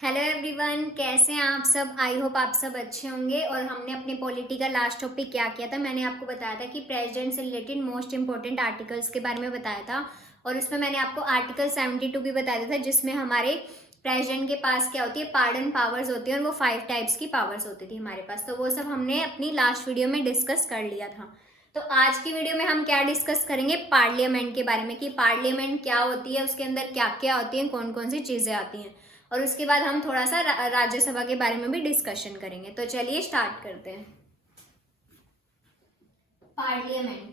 Hello everyone, कैसे हैं आप सब। आई होप आप सब अच्छे होंगे। और हमने अपने पॉलिटी का लास्ट टॉपिक क्या किया था, मैंने आपको बताया था कि प्रेसिडेंट से रिलेटेड मोस्ट इंपॉर्टेंट आर्टिकल्स के बारे में बताया था। और उसमें मैंने आपको आर्टिकल 72 भी बताया था, जिसमें हमारे प्रेसिडेंट के पास क्या होती है, पार्डन पावर्स होती है। और वो 5 टाइप्स की पावर्स होती थी हमारे पास। तो वो सब हमने अपनी लास्ट वीडियो में डिस्कस कर लिया था। तो आज की वीडियो में हम क्या डिस्कस करेंगे, पार्लियामेंट के बारे में, कि पार्लियामेंट क्या होती है, उसके अंदर क्या क्या होती है, कौन कौन सी चीजें आती हैं। और उसके बाद हम थोड़ा सा राज्यसभा के बारे में भी डिस्कशन करेंगे। तो चलिए स्टार्ट करते हैं। पार्लियामेंट।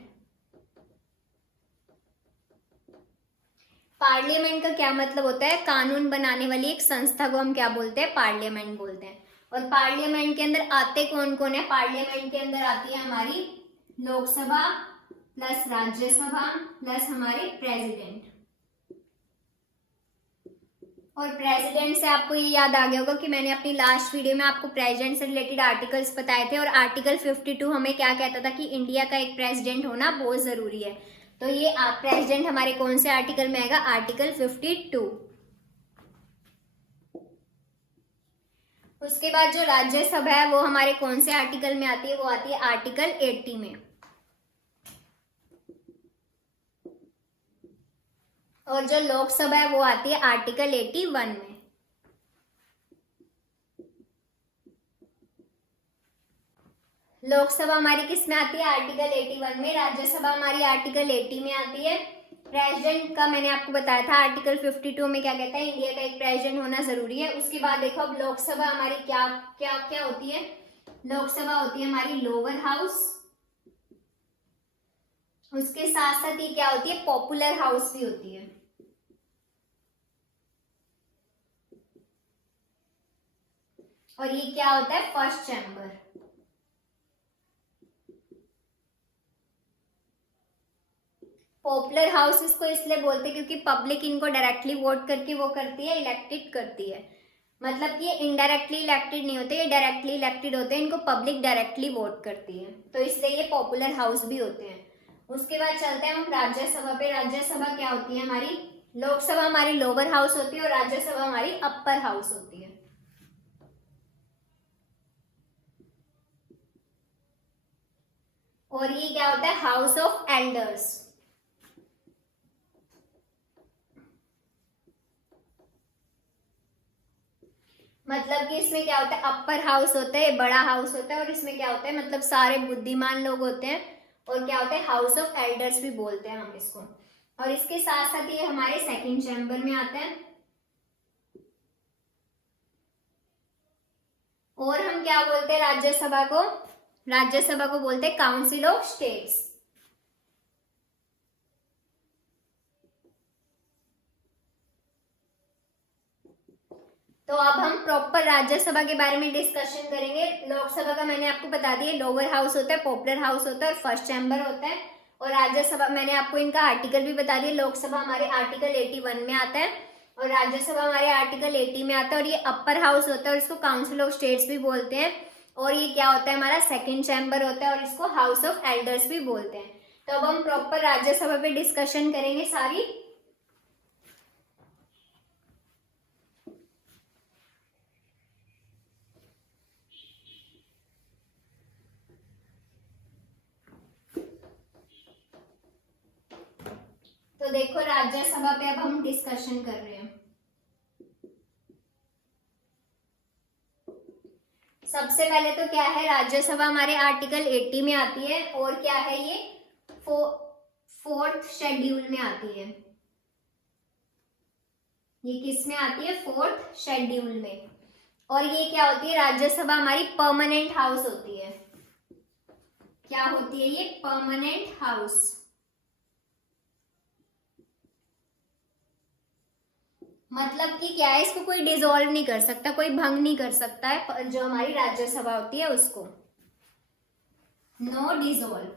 पार्लियामेंट का क्या मतलब होता है, कानून बनाने वाली एक संस्था को हम क्या बोलते हैं, पार्लियामेंट बोलते हैं। और पार्लियामेंट के अंदर आते कौन कौन है, पार्लियामेंट के अंदर आती है हमारी लोकसभा प्लस राज्यसभा प्लस हमारे प्रेसिडेंट। और प्रेसिडेंट से आपको ये याद आ गया होगा कि मैंने अपनी लास्ट वीडियो में आपको प्रेसिडेंट से रिलेटेड आर्टिकल्स बताए थे। और आर्टिकल 52 हमें क्या कहता था कि इंडिया का एक प्रेसिडेंट होना बहुत जरूरी है। तो ये प्रेसिडेंट हमारे कौन से आर्टिकल में आएगा, आर्टिकल 52। उसके बाद जो राज्यसभा है वो हमारे कौन से आर्टिकल में आती है, वो आती है आर्टिकल 80 में। और जो लोकसभा है वो आती है आर्टिकल 81 में। लोकसभा हमारी किस में आती है, आर्टिकल 81 में। राज्यसभा हमारी आर्टिकल 80 में आती है। प्रेसिडेंट का मैंने आपको बताया था आर्टिकल 52 में क्या कहता है, इंडिया का एक प्रेसिडेंट होना जरूरी है। उसके बाद देखो अब लोकसभा हमारी क्या क्या क्या होती है। लोकसभा होती है हमारी लोअर हाउस। उसके साथ साथ ये क्या होती है, पॉपुलर हाउस भी होती है। और ये क्या होता है, फर्स्ट चैम्बर। पॉपुलर हाउस इसको इसलिए बोलते हैं क्योंकि पब्लिक इनको डायरेक्टली वोट करके वो करती है, इलेक्टेड करती है। मतलब कि ये इनडायरेक्टली इलेक्टेड नहीं होते, ये डायरेक्टली इलेक्टेड होते हैं। इनको पब्लिक डायरेक्टली वोट करती है, तो इसलिए ये पॉपुलर हाउस भी होते हैं। उसके बाद चलते हैं हम राज्यसभा पे। राज्यसभा क्या होती है हमारी, लोकसभा हमारी लोअर हाउस होती है और राज्यसभा हमारी अपर हाउस होती है। और ये क्या होता है, हाउस ऑफ एल्डर्स। मतलब कि इसमें क्या होता है, अपर हाउस होता है, बड़ा हाउस होता है। और इसमें क्या होता है, मतलब सारे बुद्धिमान लोग होते हैं। और क्या होता है, हाउस ऑफ एल्डर्स भी बोलते हैं हम इसको। और इसके साथ साथ ये हमारे सेकंड चैम्बर में आता है। और हम क्या बोलते हैं राज्यसभा को, राज्यसभा को बोलते हैं काउंसिल ऑफ स्टेट्स। तो अब हम प्रॉपर राज्यसभा के बारे में डिस्कशन करेंगे। लोकसभा का मैंने आपको बता दिया, लोअर हाउस होता है, पॉपुलर हाउस होता है और फर्स्ट चैम्बर होता है। और राज्यसभा मैंने आपको इनका आर्टिकल भी बता दिया। लोकसभा हमारे आर्टिकल 81 में आता है और राज्यसभा हमारे आर्टिकल 80 में आता है। और ये अपर हाउस होता है और इसको काउंसिल ऑफ स्टेट्स भी बोलते हैं। और ये क्या होता है, हमारा सेकेंड चैम्बर होता है और इसको हाउस ऑफ एल्डर्स भी बोलते हैं। तो अब हम प्रॉपर राज्यसभा पे डिस्कशन करेंगे सारी। तो देखो राज्यसभा पे अब हम डिस्कशन कर रहे हैं। सबसे पहले तो क्या है, राज्यसभा हमारे आर्टिकल 80 में आती है। और क्या है ये, फोर्थ शेड्यूल में आती है। ये किस में आती है, फोर्थ शेड्यूल में। और ये क्या होती है, राज्यसभा हमारी परमानेंट हाउस होती है। क्या होती है ये, परमानेंट हाउस। मतलब कि क्या है, इसको कोई डिसॉल्व नहीं कर सकता, कोई भंग नहीं कर सकता है। जो हमारी राज्यसभा होती है उसको नो डिसॉल्व।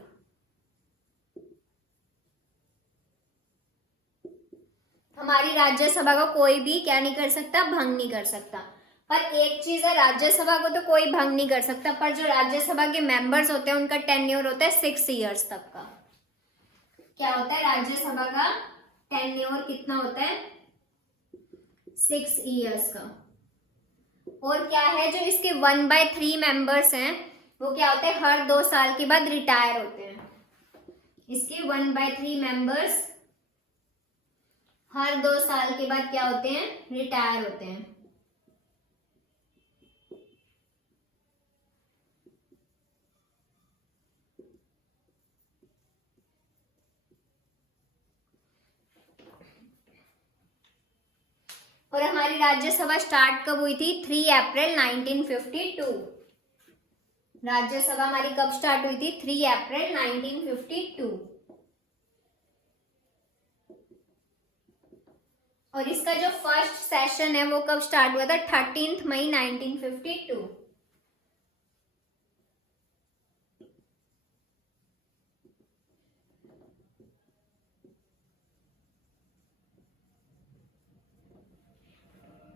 हमारी राज्यसभा को कोई भी क्या नहीं कर सकता, भंग नहीं कर सकता। पर एक चीज है, राज्यसभा को तो कोई भंग नहीं कर सकता, पर जो राज्यसभा के मेंबर्स होते हैं उनका टेन्योर होता है 6 ईयर्स तक का। क्या होता है, राज्यसभा का टेन्योर कितना होता है, 6 ईयर्स का। और क्या है, जो इसके 1/3 मेंबर्स हैं वो क्या होते हैं, हर 2 साल के बाद रिटायर होते हैं। इसके 1/3 मेंबर्स हर 2 साल के बाद क्या होते हैं, रिटायर होते हैं। और हमारी राज्यसभा स्टार्ट कब हुई थी, 3 अप्रैल 1952। राज्यसभा हमारी कब स्टार्ट हुई थी, 3 अप्रैल 1952। और इसका जो फर्स्ट सेशन है वो कब स्टार्ट हुआ था, 13 मई 1952।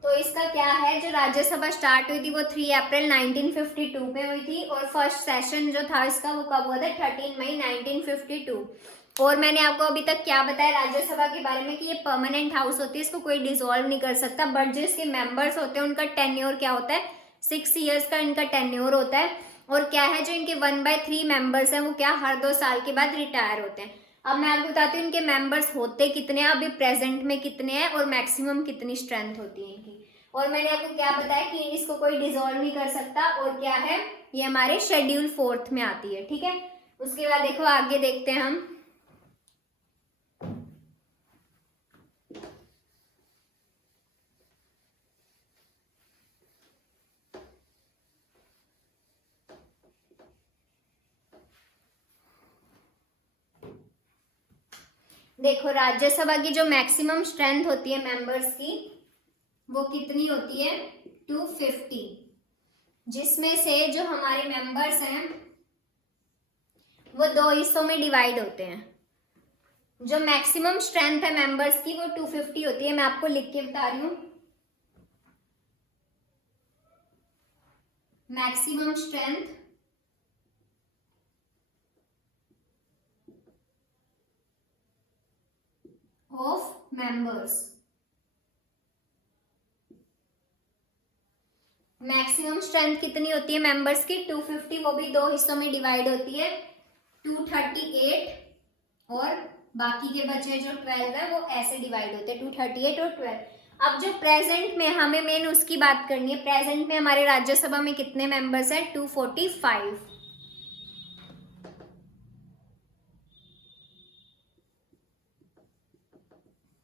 तो इसका क्या है, जो राज्यसभा स्टार्ट हुई थी वो 3 अप्रैल 1952 में हुई थी, और फर्स्ट सेशन जो था इसका वो कब हुआ था, 13 मई 1952। और मैंने आपको अभी तक क्या बताया राज्यसभा के बारे में कि ये परमानेंट हाउस होती है, इसको कोई डिसॉल्व नहीं कर सकता, बट जो इसके मेंबर्स होते हैं उनका टेन्योर क्या होता है, 6 ईयर्स का इनका टेन्योर होता है। और क्या है, जो इनके 1/3 मेंबर्स हैं वो क्या हर 2 साल के बाद रिटायर होते हैं। अब मैं आपको बताती हूँ इनके मेंबर्स होते कितने हैं, अभी प्रेजेंट में कितने हैं, और मैक्सिमम कितनी स्ट्रेंथ होती है इनकी। और मैंने आपको क्या बताया कि इसको कोई डिसॉल्व नहीं कर सकता, और क्या है, ये हमारे शेड्यूल 4 में आती है, ठीक है। उसके बाद देखो आगे देखते हैं हम। देखो राज्यसभा की जो मैक्सिमम स्ट्रेंथ होती है मेंबर्स की वो कितनी होती है, 250, जिसमें से जो हमारे मेंबर्स हैं वो 2 हिस्सों में डिवाइड होते हैं। जो मैक्सिमम स्ट्रेंथ है मेंबर्स की वो 250 होती है। मैं आपको लिख के बता रही हूँ, maximum strength of members, maximum strength कितनी होती है मेंबर्स की, 250, वो भी 2 हिस्सों में डिवाइड होती है, 238 और बाकी के बचे जो 12 है वो ऐसे डिवाइड होते हैं, 238 और 12। अब जो प्रेजेंट में हमें मेन उसकी बात करनी है, प्रेजेंट में हमारे राज्यसभा में कितने मेंबर्स हैं, 245।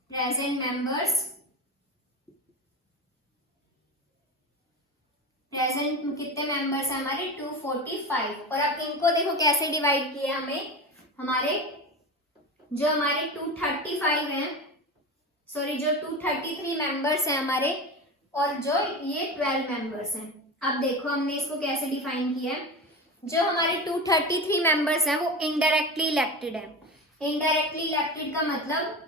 प्रेजेंट मेंबर्स, प्रेजेंट कितने मेंबर्स हैं हमारे, 245। और अब इनको देखो कैसे डिवाइड किया हमें, हमारे जो हमारे 235 हैं, सॉरी जो 233 मेंबर्स हैं हमारे, और जो ये 12 मेंबर्स हैं। अब देखो हमने इसको कैसे डिफाइन किया है, जो हमारे 233 मेंबर्स हैं वो इनडायरेक्टली इलेक्टेड है। इनडायरेक्टली इलेक्टेड का मतलब,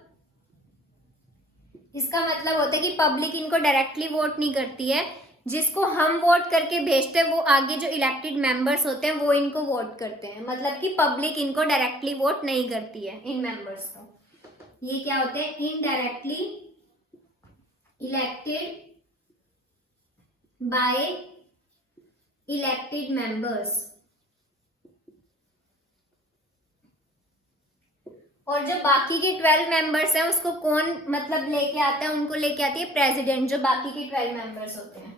इसका मतलब होता है कि पब्लिक इनको डायरेक्टली वोट नहीं करती है, जिसको हम वोट करके भेजते हैं वो आगे जो इलेक्टेड मेंबर्स होते हैं वो इनको वोट करते हैं। मतलब कि पब्लिक इनको डायरेक्टली वोट नहीं करती है इन मेंबर्स को। ये क्या होते हैं, indirectly elected by elected members. और जो बाकी के 12 मेंबर्स हैं उसको कौन मतलब लेके आता है, उनको लेके आती है प्रेसिडेंट, जो बाकी के 12 मेंबर्स होते हैं।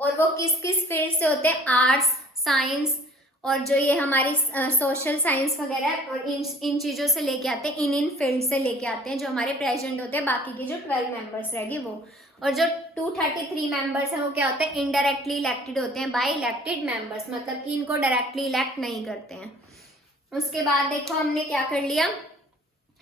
और वो किस किस फील्ड से होते हैं, आर्ट्स, साइंस, और जो ये हमारी सोशल साइंस वगैरह, और इन चीज़ों से लेके आते हैं, इन फील्ड से लेके आते हैं जो हमारे प्रेसिडेंट होते हैं, बाकी के जो 12 मेंबर्स रहेंगे वो। और जो 233 मेंबर्स हैं वो क्या होते हैं, इनडायरेक्टली इलेक्टेड होते हैं बाय इलेक्टेड मेंबर्स, मतलब कि इनको डायरेक्टली इलेक्ट नहीं करते हैं। उसके बाद देखो हमने क्या कर लिया,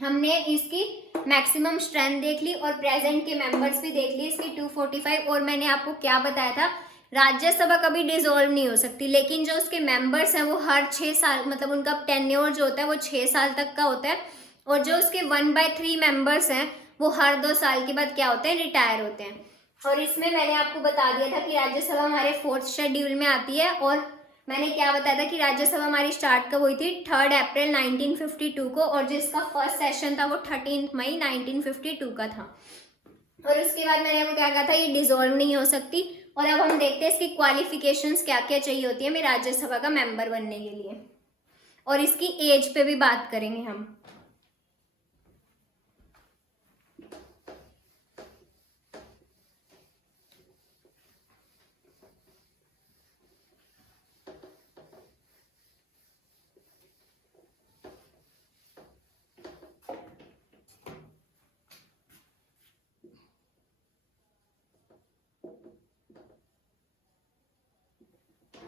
हमने इसकी मैक्सिमम स्ट्रेंथ देख ली और प्रेजेंट के मेंबर्स भी देख लिए इसकी 245। और मैंने आपको क्या बताया था, राज्यसभा कभी डिसॉल्व नहीं हो सकती, लेकिन जो उसके मेंबर्स हैं वो हर 6 साल, मतलब उनका टेन्योर जो होता है वो 6 साल तक का होता है। और जो उसके 1/3 मेंबर्स हैं वो हर 2 साल के बाद क्या होते हैं, रिटायर होते हैं। और इसमें मैंने आपको बता दिया था कि राज्यसभा हमारे 4th शेड्यूल में आती है, और मैंने क्या बताया था कि राज्यसभा हमारी स्टार्ट कब हुई थी, 3 अप्रैल 1952 को, और जिसका फर्स्ट सेशन था वो 13 मई 1952 का था। और उसके बाद मैंने आपको क्या कहा था, ये डिसॉल्व नहीं हो सकती। और अब हम देखते हैं इसकी क्वालिफिकेशंस क्या क्या चाहिए होती है हमें राज्यसभा का मेंबर बनने के लिए, और इसकी एज पे भी बात करेंगे हम।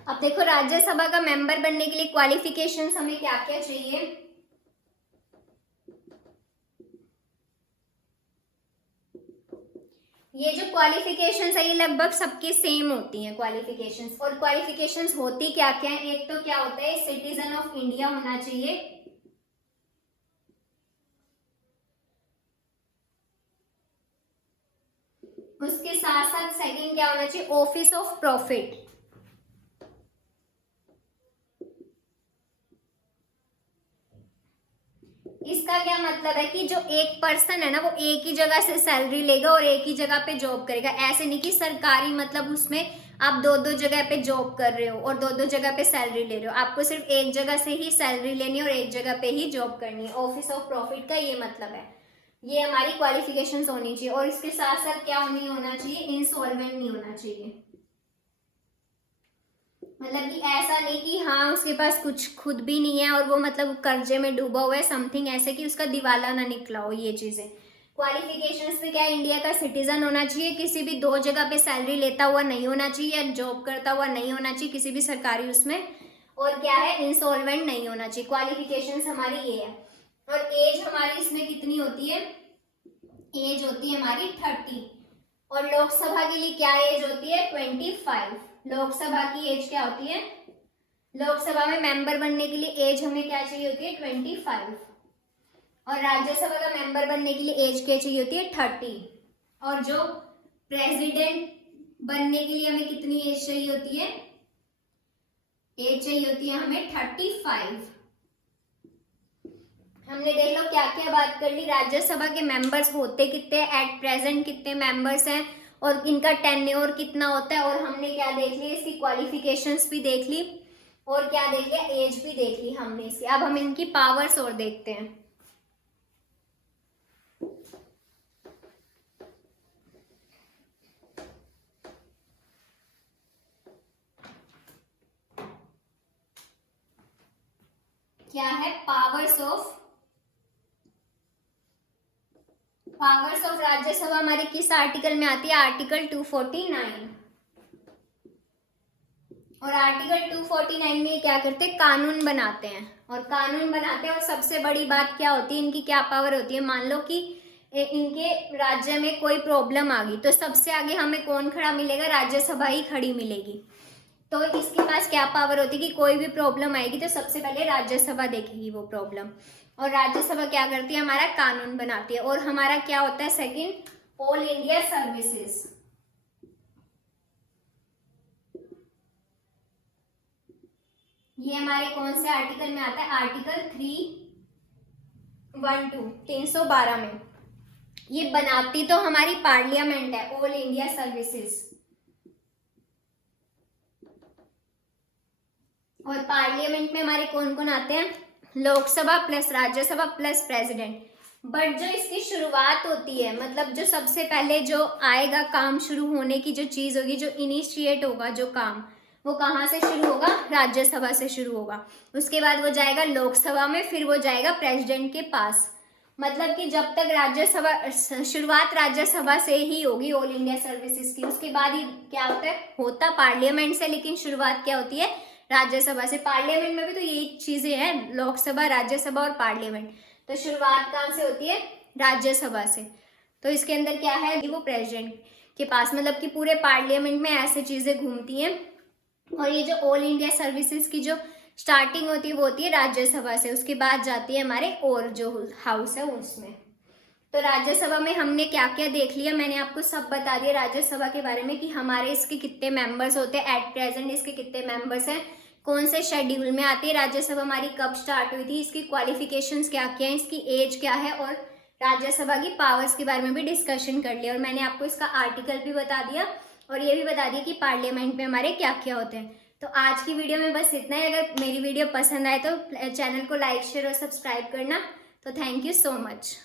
अब देखो राज्यसभा का मेंबर बनने के लिए क्वालिफिकेशंस हमें क्या क्या चाहिए। ये जो क्वालिफिकेशंस है ये लगभग सबकी सेम होती हैं क्वालिफिकेशंस। और क्वालिफिकेशंस होती क्या क्या है, एक तो क्या होता है सिटीजन ऑफ इंडिया होना चाहिए, उसके साथ साथ सेकंड क्या होना चाहिए, ऑफिस ऑफ प्रॉफिट। इसका क्या मतलब है कि जो एक पर्सन है ना वो एक ही जगह से सैलरी लेगा और एक ही जगह पे जॉब करेगा। ऐसे नहीं कि सरकारी मतलब उसमें आप दो दो जगह पे जॉब कर रहे हो और दो दो जगह पे सैलरी ले रहे हो, आपको सिर्फ एक जगह से ही सैलरी लेनी है और एक जगह पे ही जॉब करनी है। ऑफिस ऑफ प्रॉफिट का ये मतलब है। ये हमारी क्वालिफिकेशंस होनी चाहिए। और इसके साथ साथ क्या नहीं होना चाहिए, इंसॉल्वेंट नहीं होना चाहिए। मतलब कि ऐसा नहीं कि हाँ उसके पास कुछ खुद भी नहीं है और वो मतलब कर्जे में डूबा हुआ है, समथिंग ऐसे कि उसका दिवाला ना निकला हो, ये चीजें। क्वालिफिकेशंस पे क्या है, इंडिया का सिटीजन होना चाहिए, किसी भी दो जगह पे सैलरी लेता हुआ नहीं होना चाहिए या जॉब करता हुआ नहीं होना चाहिए किसी भी सरकारी उसमें, और क्या है इंसॉल्वेंट नहीं होना चाहिए। क्वालिफिकेशंस हमारी ये है। और एज हमारी इसमें कितनी होती है, एज होती है हमारी 30। और लोकसभा के लिए क्या एज होती है, 25। लोकसभा की एज क्या होती है, लोकसभा में मेंबर बनने के लिए एज हमें क्या चाहिए होती है, 25। और राज्यसभा का मेंबर बनने के लिए एज क्या चाहिए होती है, 30। और जो प्रेसिडेंट बनने के लिए हमें कितनी एज चाहिए होती है, एज चाहिए होती है हमें 35। हमने देख लो क्या क्या बात कर ली। राज्यसभा के मेंबर्स होते कितने, एट प्रेजेंट कितने मेंबर्स हैं, और इनका टेन्योर कितना होता है, और हमने क्या देख लिया, इसकी क्वालिफिकेशंस भी देख ली, और क्या देख लिया, एज भी देख ली हमने इसकी। अब हम इनकी पावर्स और देखते हैं। क्या है पावर्स ऑफ राज्यसभा हमारी किस आर्टिकल में आती है, आर्टिकल 249। और आर्टिकल 249 में क्या करते हैं, कानून बनाते हैं। और कानून बनाते हैं, और सबसे बड़ी बात क्या होती है, इनकी क्या पावर होती है, मान लो कि इनके राज्य में कोई प्रॉब्लम आ गई तो सबसे आगे हमें कौन खड़ा मिलेगा, राज्यसभा ही खड़ी मिलेगी। तो इसके पास क्या पावर होती है कि कोई भी प्रॉब्लम आएगी तो सबसे पहले राज्यसभा देखेगी वो प्रॉब्लम, और राज्यसभा क्या करती है, हमारा कानून बनाती है। और हमारा क्या होता है सेकंड, ऑल इंडिया सर्विसेज। ये हमारे कौन से आर्टिकल में आता है, आर्टिकल 312 में। ये बनाती तो हमारी पार्लियामेंट है, ऑल इंडिया सर्विसेज। और पार्लियामेंट में हमारे कौन कौन आते हैं, Lok Sabha plus Rajya Sabha plus president. But जो इसकी शुरुआत होती है, मतलब जो सबसे पहले जो आएगा काम शुरू होने की जो चीज होगी, जो इनिशिएट होगा जो काम, वो कहाँ से शुरू होगा, राज्यसभा से शुरू होगा। उसके बाद वो जाएगा लोकसभा में, फिर वो जाएगा प्रेसिडेंट के पास। मतलब कि जब तक राज्यसभा, शुरुआत राज्यसभा से ही होगी ऑल इंडिया सर्विसेज की। उसके बाद ही क्या होता है, होता पार्लियामेंट से, लेकिन शुरुआत क्या होती है, राज्यसभा से। पार्लियामेंट में भी तो यही चीजें हैं, लोकसभा, राज्यसभा और पार्लियामेंट। तो शुरुआत कहाँ से होती है, राज्यसभा से। तो इसके अंदर क्या है कि वो प्रेसिडेंट के पास, मतलब कि पूरे पार्लियामेंट में ऐसे चीजें घूमती हैं। और ये जो ऑल इंडिया सर्विसेज की जो स्टार्टिंग होती है वो होती है राज्यसभा से, उसके बाद जाती है हमारे और जो हाउस है उसमें। तो राज्यसभा में हमने क्या क्या देख लिया, मैंने आपको सब बता दिया राज्यसभा के बारे में कि हमारे इसके कितने मेंबर्स होते हैं, एट प्रेजेंट इसके कितने मेंबर्स हैं, कौन से शेड्यूल में आती है, राज्यसभा हमारी कब स्टार्ट हुई थी, इसकी क्वालिफिकेशंस क्या क्या है, इसकी एज क्या है, और राज्यसभा की पावर्स के बारे में भी डिस्कशन कर लिया। और मैंने आपको इसका आर्टिकल भी बता दिया और ये भी बता दिया कि पार्लियामेंट में हमारे क्या क्या होते हैं। तो आज की वीडियो में बस इतना ही। अगर मेरी वीडियो पसंद आए तो चैनल को लाइक शेयर और सब्सक्राइब करना। तो थैंक यू सो मच।